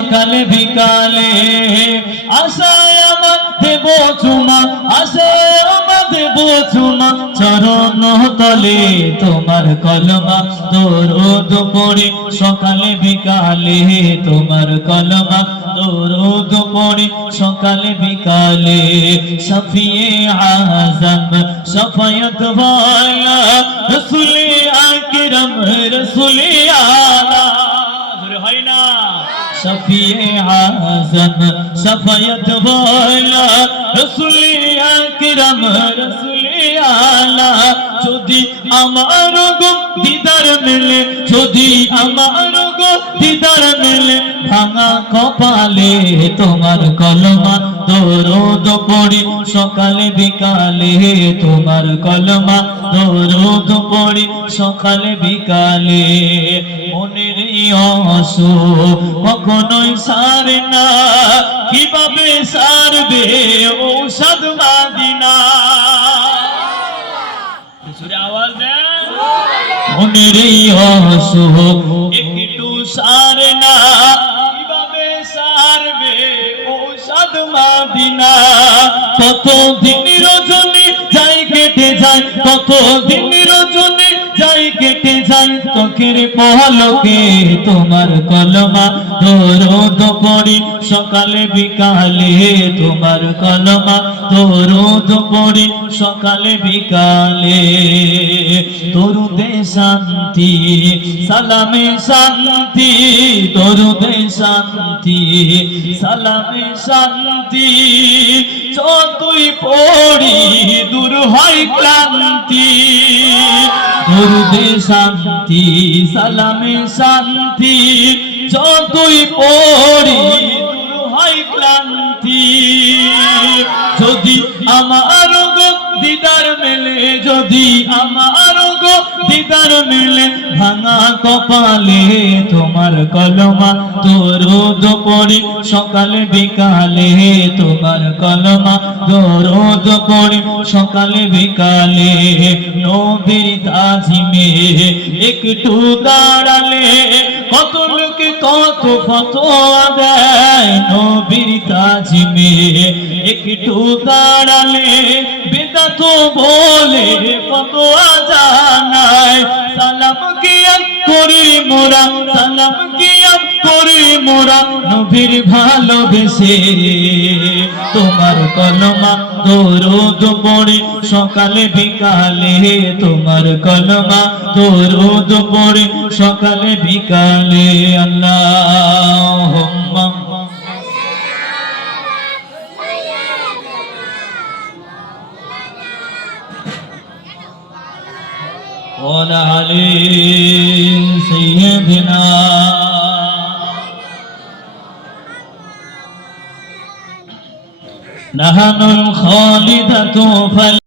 কালে বিকালে আশায় আমার দেব চুমা চরণ তলে তোমার কলমা, দরুদ পড়ি। সকালে বিকালে তোমার কলমা, দরুদ পড়ি। সকালে বিকালে শফিয়ে আজম শফায়ত वाला রসুল আকরম, রসুল শফিয়ে আজম শফায়ত वाला রসুল আকরম, রসুল আলা। যদি আমার গো দিদার মেলে, যদি আমার গো দিদার মেলে, ভাঙা কপালে তোমার কলমা, দরদ পড়ি সকালে বিকালে তোমার কলমা, দরদ পড়ি সকালে বিকালে। মনের কখনোই সারে না, কীভাবে সারবে ঔষধ মাদিনা আওয়াজ দেন। মনের এই একটু সারে না, কীভাবে সারবে ঔষধ মাদিনা কত দিন রজনী যাই কেটে যায় কত দিন রজনী যাই কেটে চোখের পহলকে তোমার কলমা দরদ পড়ি সকালে, বিকালে তোমার কলমা দরদ পড়ি সকালে, বিকালে তরুদে শান্তি, সালামে শান্তি, তরুদে শান্তি, সালামে শান্তি। যতই পড়ি, দূর হয় ক্লান্তি। দরুদে শান্তি সালামে শান্তি যতই পড়ি হয় ক্লান্তি। যদি আমার দিদার মেলে যদি আমার গো, দিদার মেলে ভাঙা কপালে তোমার কলমা, দরদ পড়ি সকালে বিকালে তোমার কলমা, দরদ পড়ি সকালে বিকালে নবীর তাজিমে একটু দাঁড়ালে কত লোকে কত ফতোয়া দেয় নবীর তাজিমে। একটু দাঁড়ালে বেদা তো বলে সালাম কিয়া করি মোরা সালাম কিয়াম করি মোরা, নবীর ভালোবেসে। তোমার কলমা দরদ পড়ে, সকালে বিকালে তোমার কলমা দরদ পড়ে, সকালে বিকালে আল্লাহ। وعلى علي سيدنا. نحن الخالدة فل